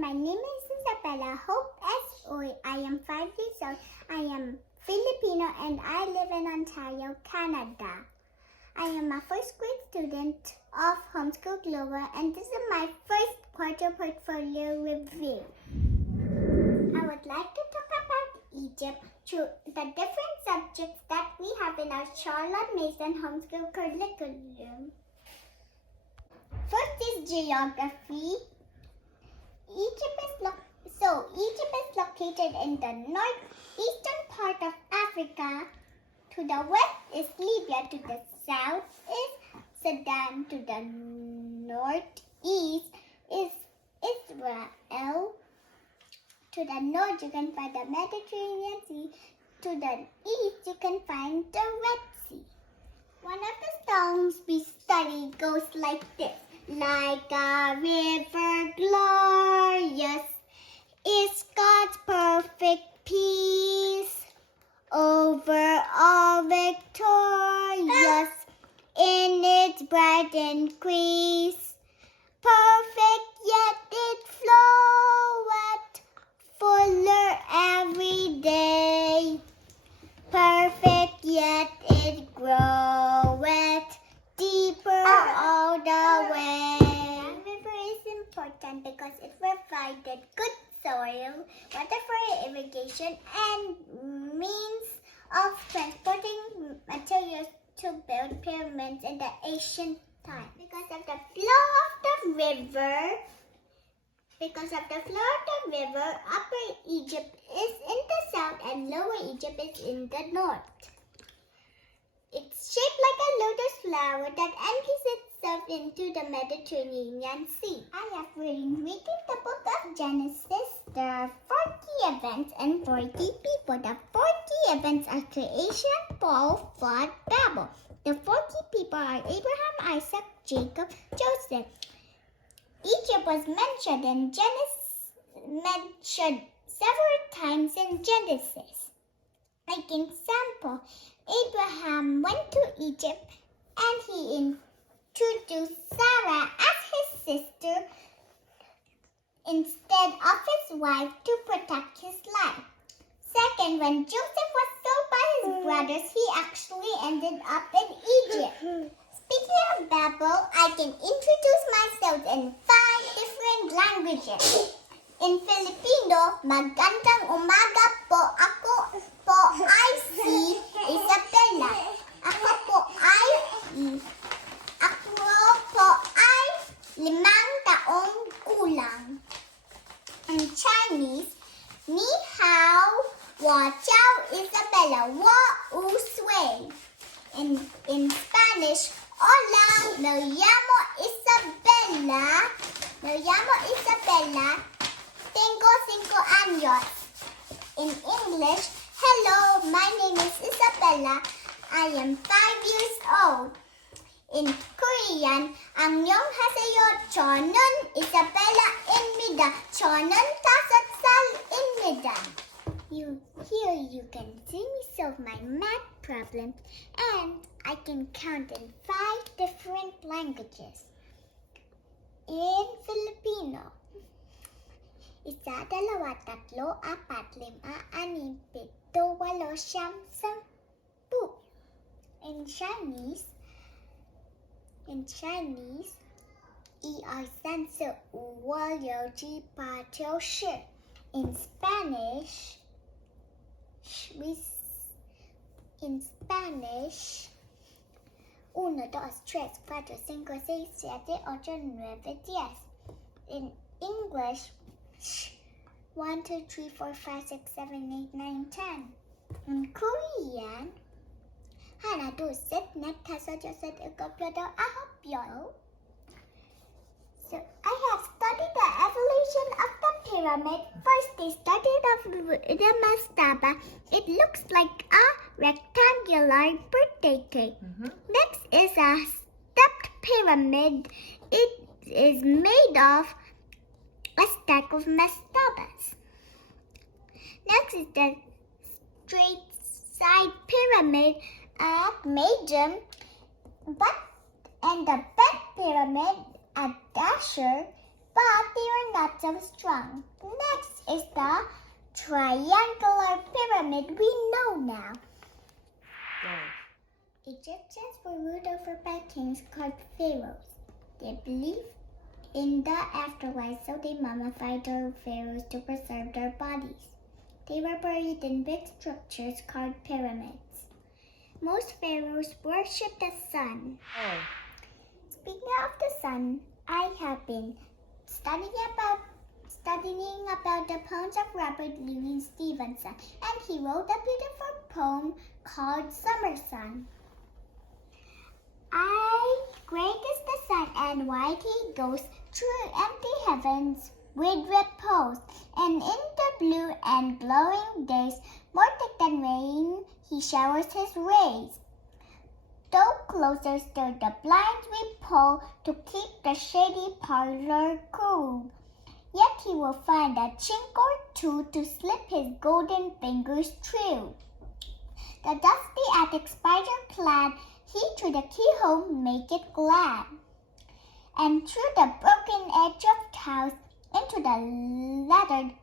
my name is Isabella Hope S.O. I am 5 years old. I am Filipino and I live in Ontario, Canada. I am a first grade student of Homeschool Global and this is my first quarter portfolio review. I would like to talk about Egypt through the different subjects that we have in our Charlotte Mason Homeschool curriculum. First is geography. Egypt is located in the northeastern part of Africa. To the west is Libya. To the south is Sudan. To the northeast is Israel. To the north you can find the Mediterranean Sea. To the east you can find the Red Sea. One of the songs we study goes like this. Like a river glorious is God's perfect peace, over all victorious in its bright increase. Perfect yet it floweth, fuller every day. Perfect yet it groweth, deeper all the way. The river is important because it provided good soil, water for irrigation, and means of transporting materials to build pyramids in the ancient time. Because of the flow of the river, Upper Egypt is in the south and Lower Egypt is in the north. It's shaped like a lotus flower that empties itself into the Mediterranean Sea. I have been reading the book of Genesis. There are 40 events and 40 people. The 40 events are creation, fall, flood, Babel. The 40 people are Abraham, Isaac, Jacob, Joseph. Egypt was mentioned several times in Genesis. Like example, Abraham went to Egypt and he introduced Sarah as his sister instead of his wife to protect his life. Second, when Joseph was sold by his brothers, he actually ended up in Egypt. Speaking of Babel, I can introduce myself in 5 different languages. In Filipino, magandang umaga po. Ako po ay si Isabella. Ako po ay 5 taong gulang. In Chinese, Ni hao, wa chao Isabella, wa u sui. In Spanish, hola, me llamo Isabella. Tengo 5 años. In English, hello, my name is Isabella. I am 5 years old. In Korean, 안녕하세요. 저는 Isabella'입니다. 저는 5살입니다. Here you can see me solve my math problems and I can count in 5 different languages. In Filipino, 1, 2, 3, 4, 5, 6, 7, 8, 9, 10. In Chinese, 1, 2, 3, 4, 5, 6, 7, 8, 9, 10. In Spanish, 1, 2, 3, 4, 5, 6, 7, 8, 9, 10. In English, 1, 2, 3, 4, 5, 6, 7, 8, 9, 10. In Korean, 하나, 둘, 셋, 넷, 다섯, 여섯, 일곱, 여덟, 아홉, 열. So I have studied the evolution of the pyramid. First, they started off with the mastaba. It looks like a rectangular birthday cake. Next is a stepped pyramid. It is made of a stack of mastabas. Next is the straight side pyramid at medium, and the bent pyramid at dasher, but they are not so strong. Next is the triangular pyramid we know now. Egyptians were ruled over by kings called pharaohs. They believed in the afterlife, so they mummified their pharaohs to preserve their bodies. They were buried in big structures called pyramids. Most pharaohs worshipped the sun. Speaking of the sun, I have been studying about the poems of Robert Louis Stevenson, and he wrote a beautiful poem called Summer Sun. Great is the sun and wide he goes through empty heavens with repose, and in the blue and glowing days, more thick than rain, he showers his rays. Though closer still the blinds we pull to keep the shady parlor cool, yet he will find a chink or two to slip his golden fingers through. The dusty attic spider-clad, he through the keyhole make it glad, and through the broken edge of tiles into the laddered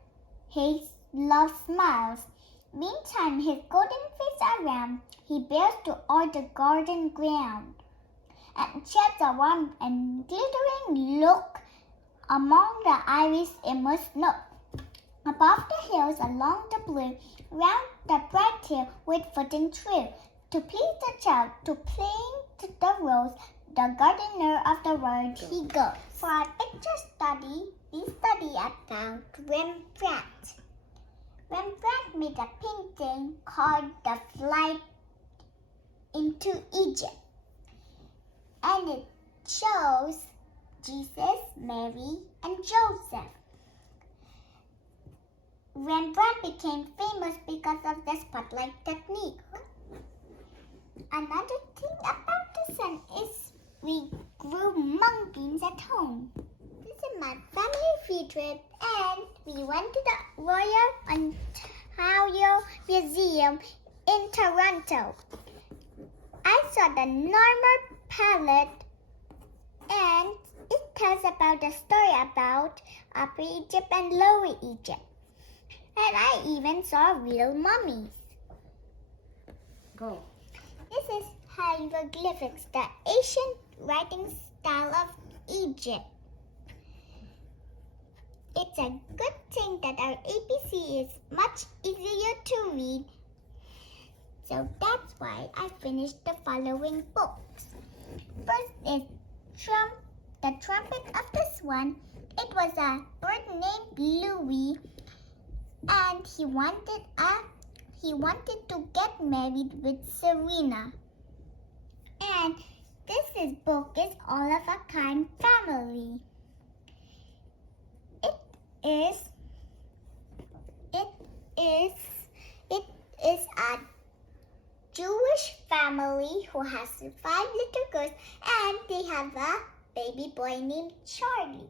his love smiles. Meantime his golden face around he bears to all the garden ground, and sheds a warm and glittering look among the ivy's inmost nook. Above the hills along the blue, round the bright hill with footing true, to please the child, to plant the rose, the gardener of the world he goes. For our picture study, we study about Rembrandt. Rembrandt made a painting called The Flight into Egypt, and it shows Jesus, Mary, and Joseph. Rembrandt became famous because of the spotlight technique. Another thing about the sun is we grew mountains at home. This is my family field trip, and we went to the Royal Ontario Museum in Toronto. I saw the normal palette, and it tells about the story about Upper Egypt and Lower Egypt. And I even saw real mummies. Go. This is hieroglyphics, the ancient writing style of Egypt. It's a good thing that our ABC is much easier to read. So that's why I finished the following books. First is The Trumpet of the Swan. It was a bird named Louis, and he wanted to get married with Serena. And this book is All of a Kind Family. It is a Jewish family who has 5 little girls, and they have a baby boy named Charlie.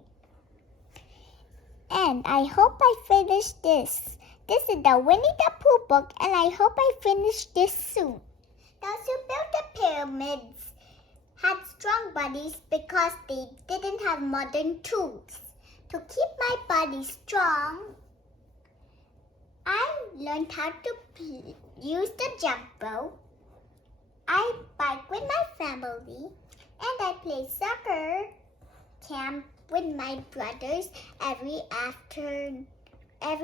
And I hope I finished this. This is the Winnie the Pooh book, and I hope I finish this soon. Those who built the pyramids had strong bodies because they didn't have modern tools. To keep my body strong, I learned how to use the jump rope. I bike with my family, and I play soccer camp with my brothers every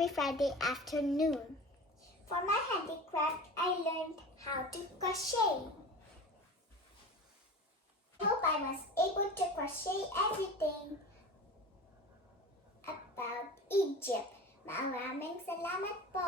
Friday afternoon. For my handicraft, I learned how to crochet. I hope I was able to crochet everything about Egypt. Maraming salamat po.